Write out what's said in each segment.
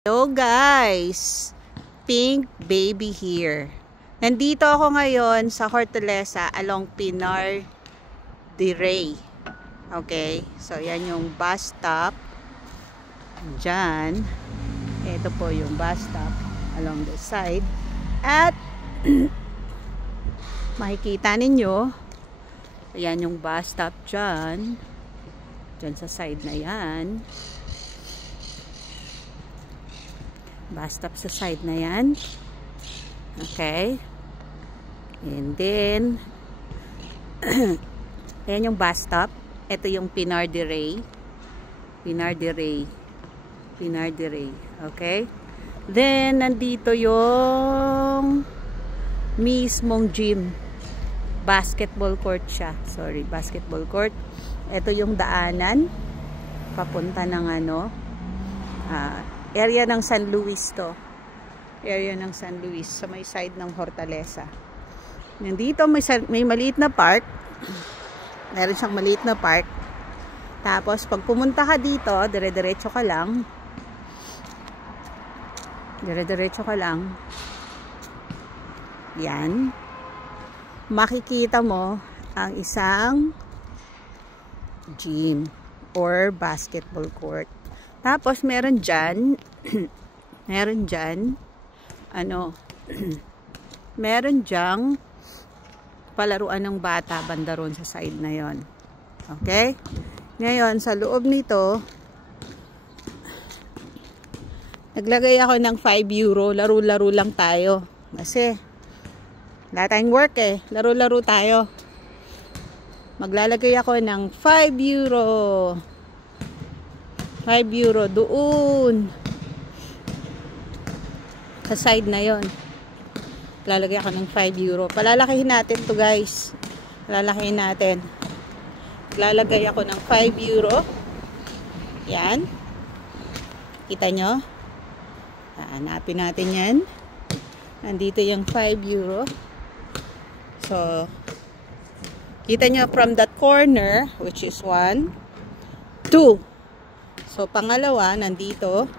Hello guys! Pink Baby here. Nandito ako ngayon sa Hortaleza along Pinar de Rey. Okay? So yan yung bus stop. Diyan. Ito po yung bus stop along the side. At makikita ninyo, yan yung bus stop dyan. Dyan sa side na yan. Bus stop sa side na yan. Okay. And then ayan yung bus stop. Ito yung Pinar de Rey. Pinar de Rey. Pinar de Rey. Okay. Then nandito yung mismong gym. Basketball court siya. Sorry, basketball court. Ito yung daanan papunta ng area ng San Luis to. Area ng San Luis sa may side ng Hortaleza. Nandito may maliit na park. Meron siyang maliit na park. Tapos pag pumunta ka dito, dire-diretso ka lang. Dire-diretso ka lang. Yan. Makikita mo ang isang gym or basketball court. Tapos meron dyan meron dyang palaruan ng bata banda ron sa side na yon. Okay? Ngayon sa loob nito naglagay ako ng 5 euro. Laro-laro lang tayo kasi wala tayong work laro-laro tayo. Maglalagay ako ng 5 euro. 5 euro doon sa side na yon. Lalagay ako ng 5 euro. Palalakihin natin to guys. Palalakihin natin. Lalagay ako ng 5 euro. Yan. Kita nyo? Hanapin natin yan. Nandito yung 5 euro. So, kita nyo from that corner, which is 1, 2. So, pangalawa, nandito.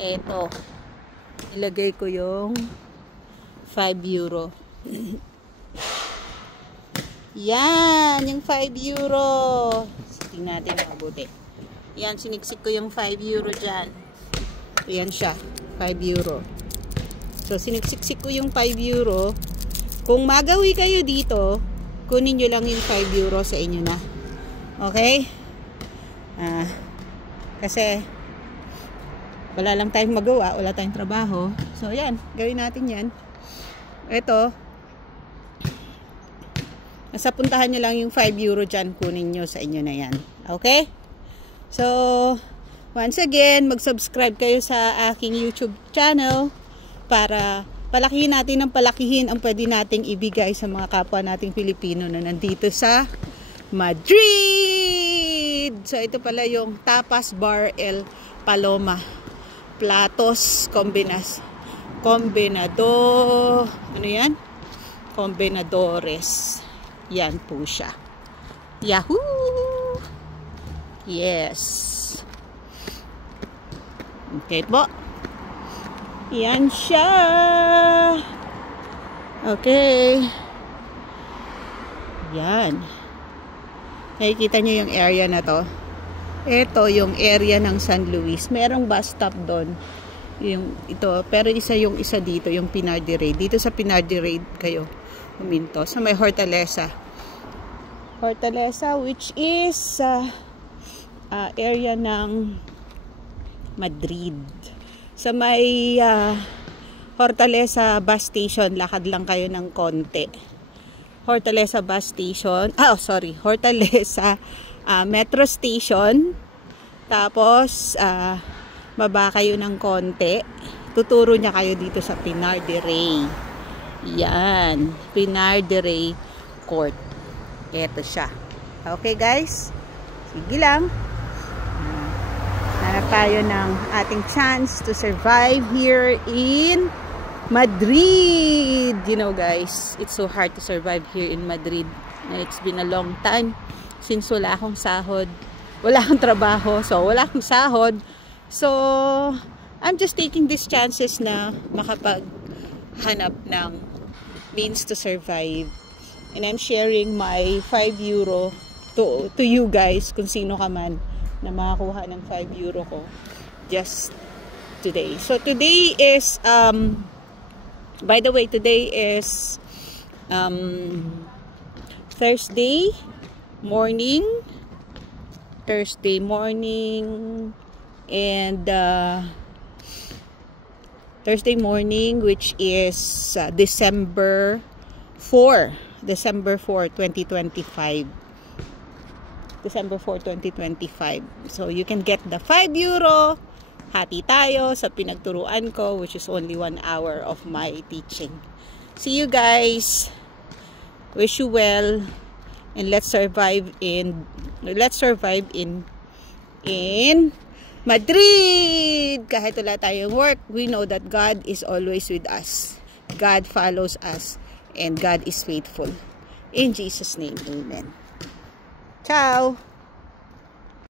Eto. Ilagay ko yung 5 euro. Yan, yung 5 euro. Tingnan natin mabuti. Yan, siniksik ko yung 5 euro dyan. Yan siya, 5 euro. So, siniksik ko yung 5 euro. Kung magawi kayo dito, kunin nyo lang yung 5 euro sa inyo na. Okay? Kasi wala lang tayong magawa, wala tayong trabaho. So yan, gawin natin yan. Ito, nasa puntahan nyo lang yung 5 euro dyan, kunin nyo sa inyo na yan. Okay? So once again, mag-subscribe kayo sa aking YouTube channel para palakihin natin ng palakihin ang pwede nating ibigay sa mga kapwa nating Pilipino na nandito sa Madrid. So ito pala yung Tapas Bar El Paloma. Platos Combinadores. Yan po siya. Yahoo! Yes. Okay po. Yan siya. Okay. Yan. Nakikita nyo yung area na to. Ito yung area ng San Luis. Merong bus stop doon. Ito. Pero yung isa dito, yung Pinar de Rey. Dito sa Pinar de Rey kayo huminto. Sa may Hortaleza. Hortaleza which is area ng Madrid. Sa may Hortaleza bus station, lakad lang kayo ng konti. Hortaleza bus station. Hortaleza metro station. Tapos baba kayo ng konti. Tuturo niya kayo dito sa Pinar de Rey. Yan, Pinar de Rey Court. Ito siya. Okay guys? Sige lang. Hanap tayo ng ating chance to survive here in Madrid. You know guys, it's so hard to survive here in Madrid. It's been a long time since wala akong sahod. Wala akong trabaho. So wala akong sahod. So, I'm just taking these chances na makapaghanap ng means to survive. And I'm sharing my 5 euro to you guys, kung sino ka man na makakuha ng 5 euro ko just today. So, today is, by the way, today is Thursday morning, and Thursday morning, which is December 4, 2025. December 4, 2025. So, you can get the 5 euro. Hati tayo sa pinagturuan ko, which is only 1 hour of my teaching. See you guys. Wish you well. And let's survive in Madrid. Kahit wala tayong work, we know that God is always with us. God follows us. And God is faithful. In Jesus' name, amen. Ciao!